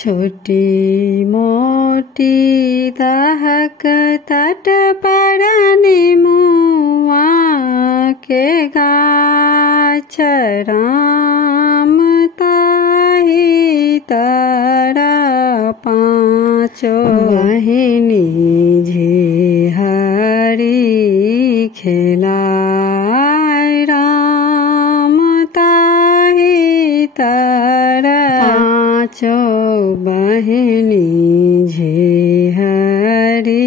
छोटी मोटी दाहक तट परनी मुआ के गाछ राम ताही तारा पाँचो बहिनी झिहरी खेलाय राम ताही तारा पाँचो बहिनी झिहरी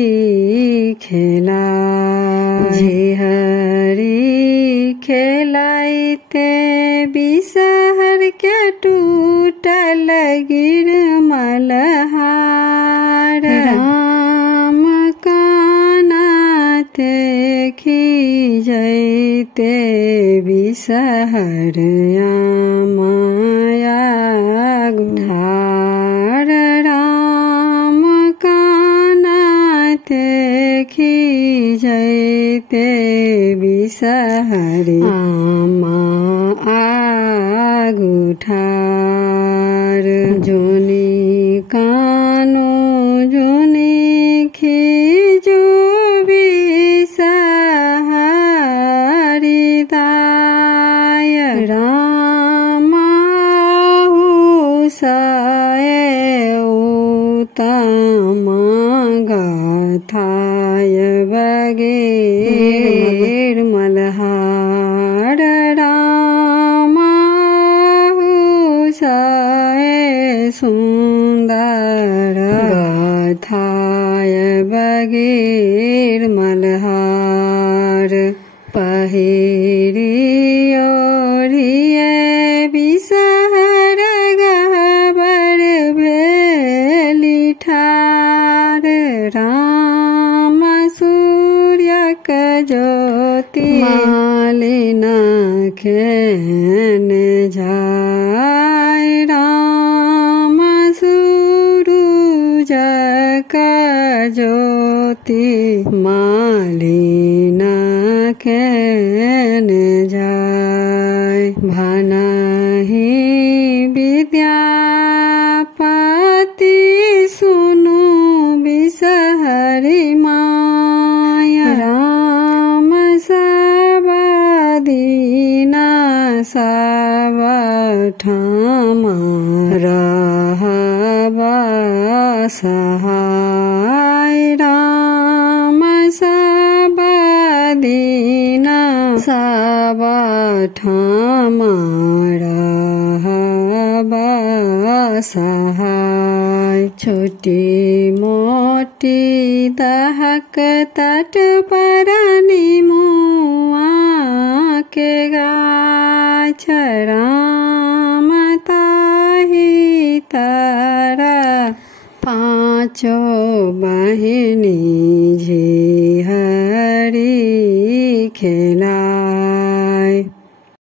खेला झिहरी खेलाइते बिसहर के टूटल गिरमल हार राम कानाते खिजैते बिसहर माया गुठार राम कानाते खिजैते बिसहर आमा आगुठार जोनी कानो जोनी खिजो बिसहरी दाय रामाहु साए उत्तम गाथाय बगैर मलहार रामाहु साए सुंदर गाथाय बगैर मलहार पहिरी ओढ़िए बिसहर गहबर भेली ठार राम सूर्यक ज्योति मालिन खेन जाय राम सूरुजक ज्योति मालिन खेन जाय भनहि विद्यापति सुनु बिसहरी माया राम सब दीना सब ठामा रहबा सहाय राम सब दीना सब ठामा रहबा सहाय छोटी मोटी दाहक तट परनी मुआ के गाछ राम ताही तारा पाँचो बहिनी झिहरी खे